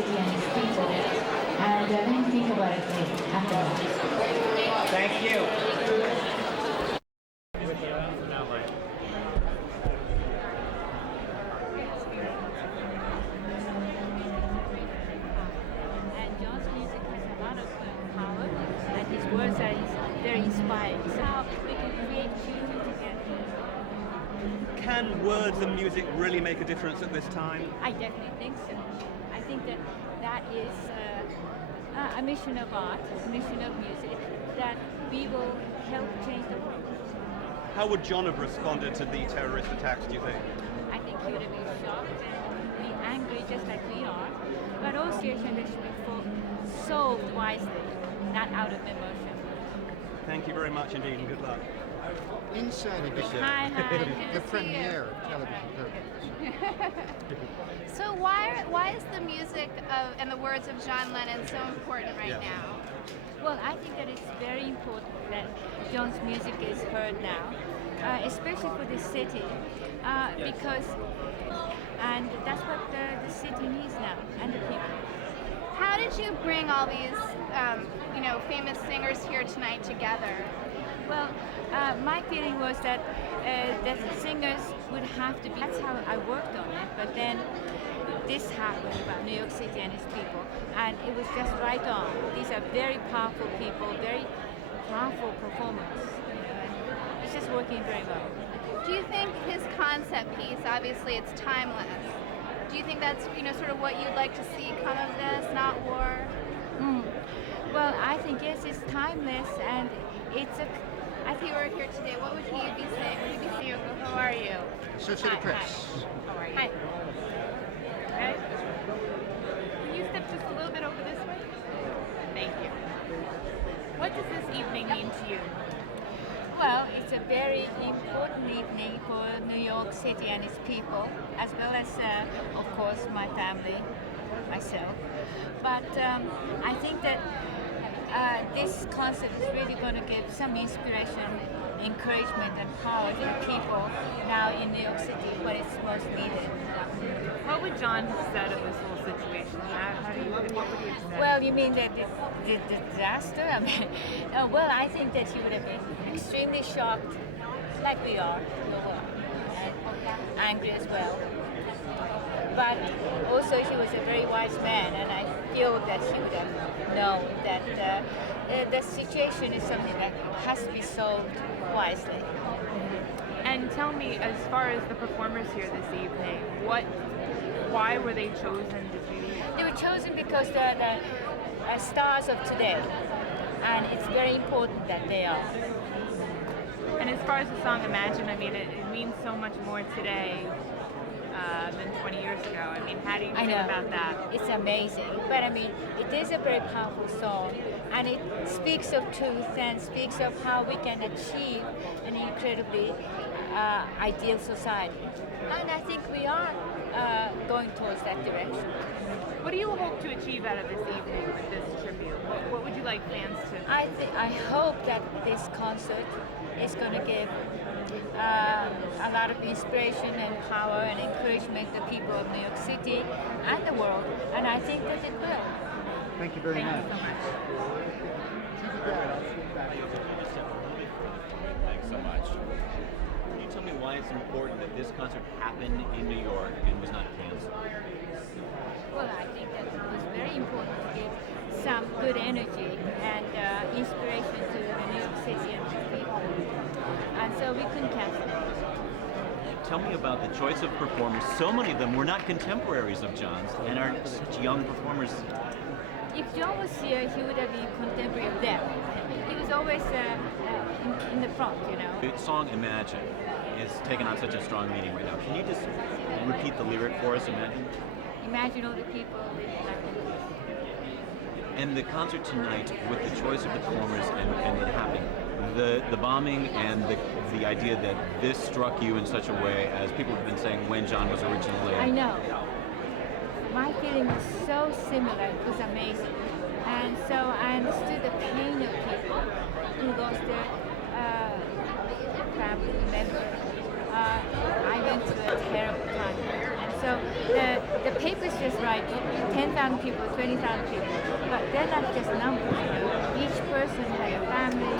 City and its people. And let me think about it after that. Thank you. And John's music has a lot of power, and his words are very inspiring. So how we can create future together. Can words and music really make a difference at this time? I definitely think so. I think that that is a mission of art, a mission of music, that we will help change the world. How would John have responded to the terrorist attacks, do you think? I think he would have been shocked and be angry just like we are, but also a generation before solved wisely, not out of emotion. Thank you very much indeed, and good luck. Inside edition. Hi, The premiere of television. So why is the music and the words of John Lennon so important right now? Well, I think that it's very important that John's music is heard now, especially for the city, because, and that's what the city needs now, and the people. How did you bring all these, famous singers here tonight together? Well, my feeling was that the singers would have to be, that's how I worked on it, but then this happened about New York City and its people, and it was just right on. These are very powerful people, very powerful performers, and it's just working very well. Do you think his concept piece, obviously it's timeless, do you think that's, sort of what you'd like to see come of this, not war? Well, I think, yes, it's timeless, and it's a... If he were here today, what would he be saying? Would he be saying, how are you? Associated Press. How are you? Hi. Okay. Can you step just a little bit over this way? Thank you. What does this evening mean to you? Well, it's a very important evening for New York City and its people, as well as, of course, my family, myself. But I think that this concert is really going to give some inspiration, encouragement, and power to people now in New York City, but it's most needed. What would John have said of this whole situation? What would he have said? Well, you mean the disaster? I mean, well, I think that he would have been extremely shocked, like we are, and angry as well. But also he was a very wise man, and I feel that he would have known that the situation is something that has to be solved wisely. And tell me, as far as the performers here this evening, why were they chosen? They were chosen because they're the stars of today, and it's very important that they are. And as far as the song Imagine, I mean, it means so much more today than 20 years ago. I mean, how do you feel about that? It's amazing. But I mean, it is a very powerful song, and it speaks of truth and speaks of how we can achieve an incredibly ideal society. And I think we are going towards that direction. What do you hope to achieve out of this evening with this tribute? What would you like fans to? I hope that this concert is going to give a lot of inspiration and power and encouragement to the people of New York City and the world, and I think that it will. Thank you very much. Thank you so much. Thanks so much. Can you tell me why it's important that this concert happened in New York and was not canceled? Well, I think that it was very important to give some good energy and inspiration to the New York City and the people, and so we couldn't cancel it. Tell me about the choice of performers. So many of them were not contemporaries of John's and are such young performers. If John was here, he would have been contemporary of them. He was always in the front, The song Imagine is taking on such a strong meaning right now. Can you just repeat the lyric for us, Imagine? Imagine all the people living like this. And the concert tonight, with the choice of the performers and it happening, the bombing and the idea that this struck you in such a way, as people have been saying, when John was originally... I know. My feeling was so similar. It was amazing. And so I understood the pain of people who lost their family members. I went through a terrible time. And so the paper's just right, 10,000 people, 20,000 people, but they're not just numbers. You know? Each person has a family,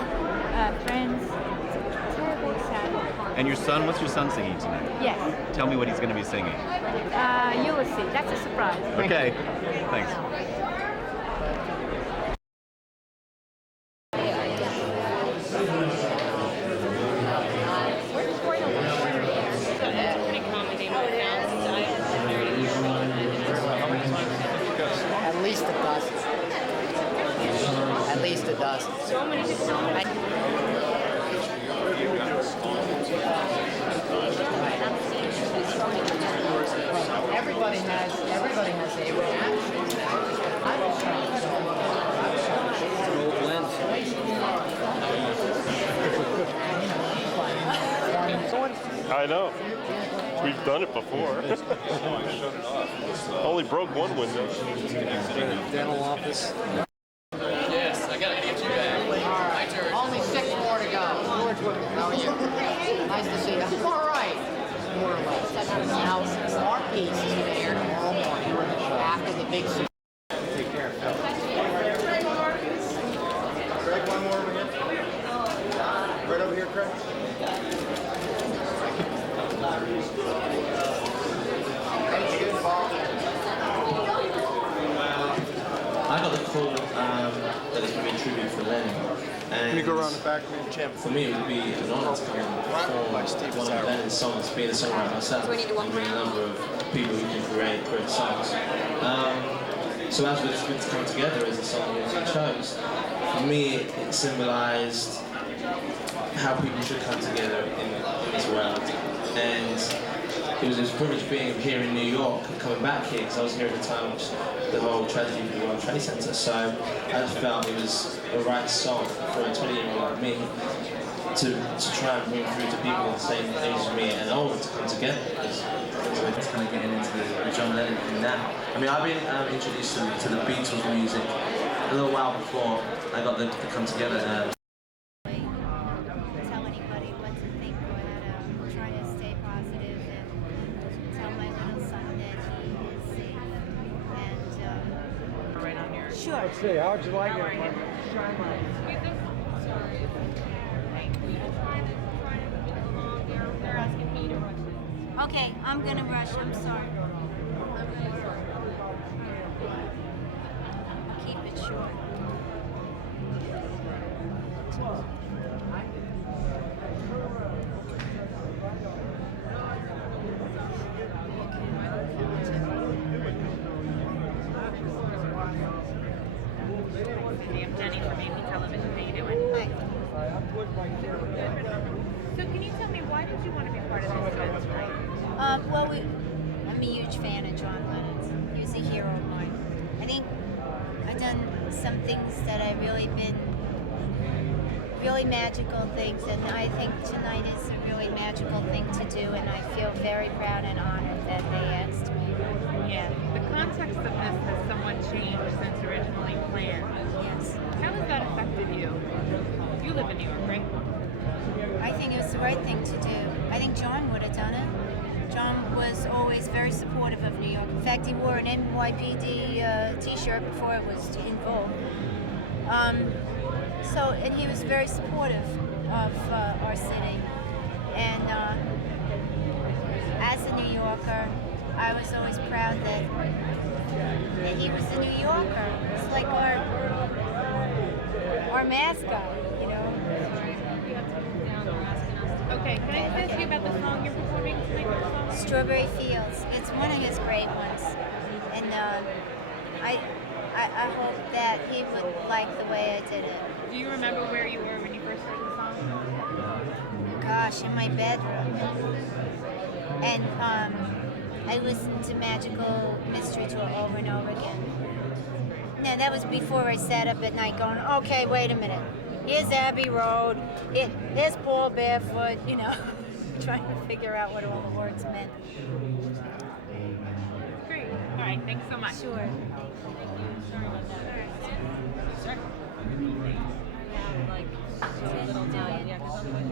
friends. It's terribly sad. And your son, what's your son singing tonight? Yes, Tell me what he's going to be singing. you will see. That's a surprise. Okay, thanks. At least a dozen. At least a dozen. So many everybody has a reaction. I know. We've done it before. Only broke one window. Dental office. Yes, I gotta get you back. My turn. Only 6 more to go. George, how are you? Nice to see you. I'm all right. More or less. Now, our piece is going to air tomorrow morning after the big Super. Take care. Craig, one more over here. Right over here, Craig. I got the call that it's going to be a tribute for Lennon. And Can you go around the back, Champ? for me, it would be an honor to come and perform one of Lennon's songs, being a songwriter myself. And being a number of people who can create great songs. So as it's good to come together as a song that you chose, for me, it symbolized how people should come together in this world. And it was a privilege being here in New York and coming back here, because I was here at the time of the whole tragedy of the World Trade Center. So I just felt it was the right song for a 20-year-old like me to try and bring through to people the same age as me and older to come together. We're just kind of getting into the John Lennon thing now. I mean, I've been introduced to the Beatles music a little while before I got them to come together. Tell anybody what to think or how to try to stay positive and tell my little son that he is safe. And Right on your. sure. Let's see, how'd you like it? They're asking me to rush it. Okay, I'm gonna rush. I'm sorry. Keep it short. I'm Jenny from AP Television. How you doing? Hi. So can you tell me, why did you want to be part of this event tonight? Well, I'm a huge fan of John Lennon. He was a hero of mine. I think I've done some things that have really been really magical things, and I think tonight is a really magical thing to do, and I feel very proud and honored that they asked me. Yeah. The context of this has somewhat changed since originally planned. Yes. How has that affected you? You live in New York, right? I think it was the right thing to do. I think John would have done it. John was always very supportive of New York. In fact, he wore an NYPD t-shirt before it was in vogue. And he was very supportive of our city. And as a New Yorker, I was always proud that he was a New Yorker. It's like our mascot, you know. Okay, can I ask you about the song you're performing tonight? Strawberry Fields. It's one of his great ones, and I hope that he would like the way I did it. Do you remember where you were when you first heard the song? Gosh, in my bedroom, and I listened to Magical Mystery Tour over and over again. Now that was before I sat up at night going, okay, wait a minute. Here's Abbey Road. Here's Paul Barefoot. You know, trying to figure out what all the words meant. Great. All right, thanks so much. Sure. Sorry about that. Sure. Like a little time. Yeah, because otherwise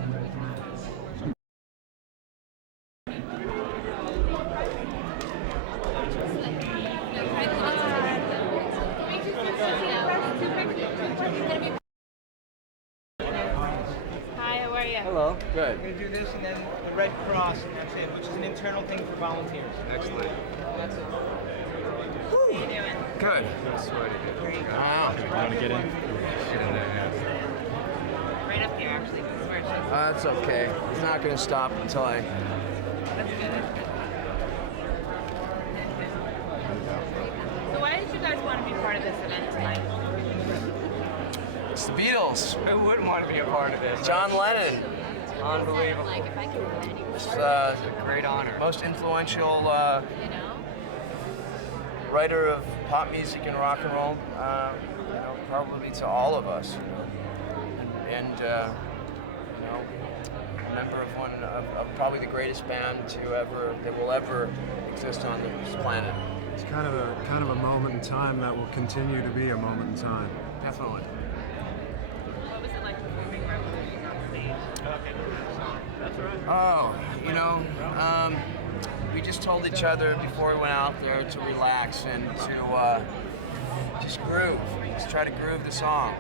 are you? Hello. Good. We're going to do this and then the Red Cross, and that's it, which is an internal thing for volunteers. Excellent. That's it. How you doing? Good. Wow. Want to get in? Right up here, actually. This is where it shows. That's okay. It's not going to stop until I. That's good. So why did you guys want to be part of this event tonight? It's the Beatles. Who wouldn't want to be a part of this? John Lennon. Unbelievable. It's It's a great honor. most influential writer of pop music and rock and roll. Probably to all of us. And a member of one of probably the greatest band that will ever exist on this planet. It's kind of a moment in time that will continue to be a moment in time. Definitely. What was it like performing Revolution on stage? Okay. That's right. Oh, we just told each other before we went out there to relax and to just groove. Just try to groove the song.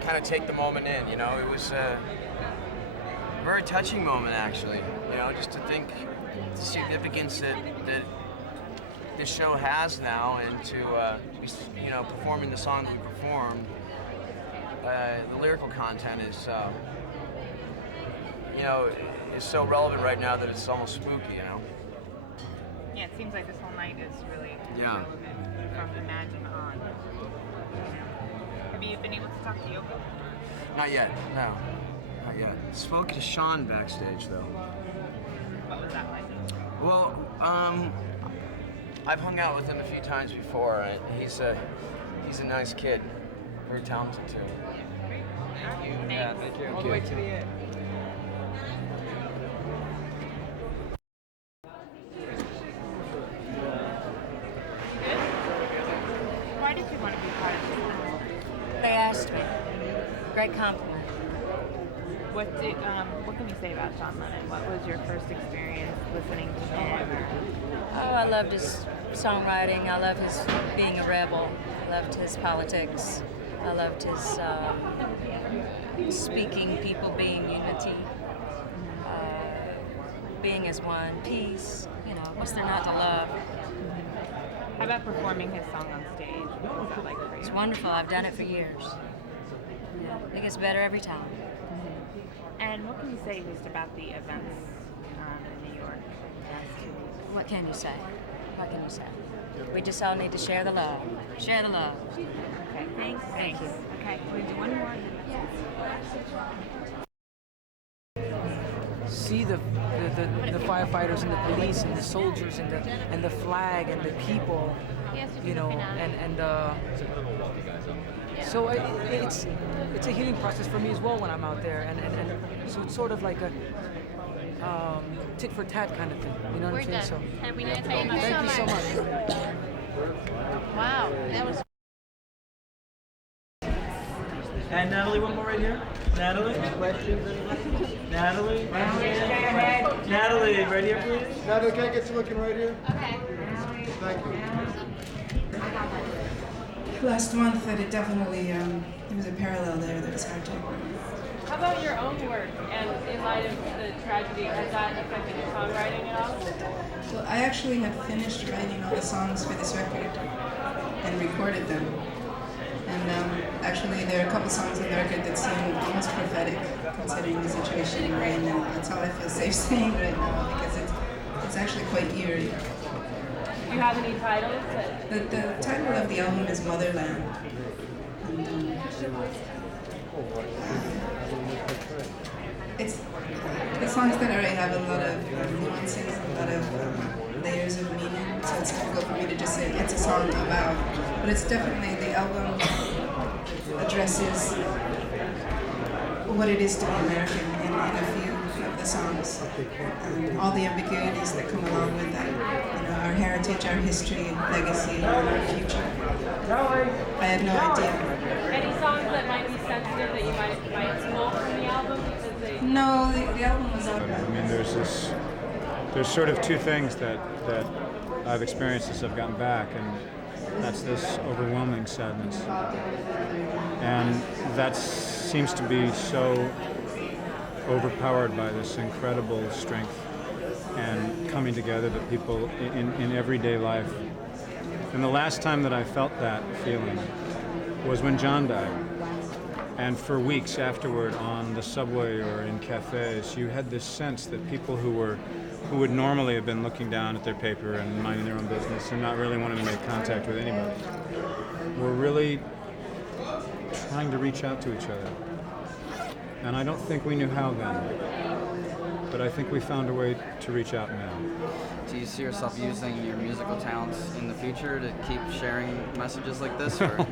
Kind of take the moment in, It was a very touching moment, actually. Just to think the significance that this show has now, and to be, performing the songs we performed. The lyrical content is, is so relevant right now that it's almost spooky, Yeah, it seems like this whole night is really Yeah. relevant from Imagine on. Have you been able to talk to Yoko? Not yet, no. Not yet. Spoke to Sean backstage, though. What was that like? Well, I've hung out with him a few times before, and he's a nice kid. Very talented, too. Thank you. Yeah, thank you. All the way to the end. Why did you want to be part of this? They asked me. Great compliment. What can you say about John Lennon? What was your first experience listening to him? Oh, I loved his songwriting. I loved his being a rebel. I loved his politics. I loved his speaking people being unity, being as one, peace. What's there not to love? How about performing his song on stage? What was that like for you? It's wonderful. I've done it for years. Yeah, it gets better every time. And what can you say just about the events in New York last 2 weeks? What can you say? What can you say? We just all need to share the love. Share the love. Okay, thanks. Thank you. Okay, we're going to do one more. See the firefighters and the police and the soldiers and the flag and the people, so it's a healing process for me as well when I'm out there, and so it's sort of like a tit for tat kind of thing. You know what I'm saying? So And we need to tell you thank you so much. Wow, that was. And Natalie, one more right here. Natalie, questions? Natalie? Natalie, right here, please. Natalie, can I get you looking right here? Okay. Thank you. Last month, that it definitely, there was a parallel there that was hard to ignore. How about your own work and in light of the tragedy, has that affected your songwriting at all? Well, I actually had finished writing all the songs for this record and recorded them. And actually, there are a couple songs on the record that seem almost prophetic, considering the situation we're in, and that's how I feel safe saying right now, because it's actually quite eerie. Do you have any titles? The title of the album is Motherland. And, it's the songs that already have a lot of nuances, a lot of layers of meaning, so it's difficult for me to just say it's a song about, but it's definitely, the album addresses what it is to be American in a few of the songs. All the ambiguities that come along with that, our heritage, our history, legacy, and our future. I had no idea. Any songs that might be sensitive that you might pull from the album? No, the album was I mean, there's sort of two things that I've experienced since I've gotten back, and that's this overwhelming sadness. And that seems to be so overpowered by this incredible strength and coming together that people in everyday life. And the last time that I felt that feeling was when John died. And for weeks afterward on the subway or in cafes, you had this sense that people who would normally have been looking down at their paper and minding their own business and not really wanting to make contact with anybody were really trying to reach out to each other. And I don't think we knew how then, but I think we found a way to reach out now. Do you see yourself using your musical talents in the future to keep sharing messages like this? Or?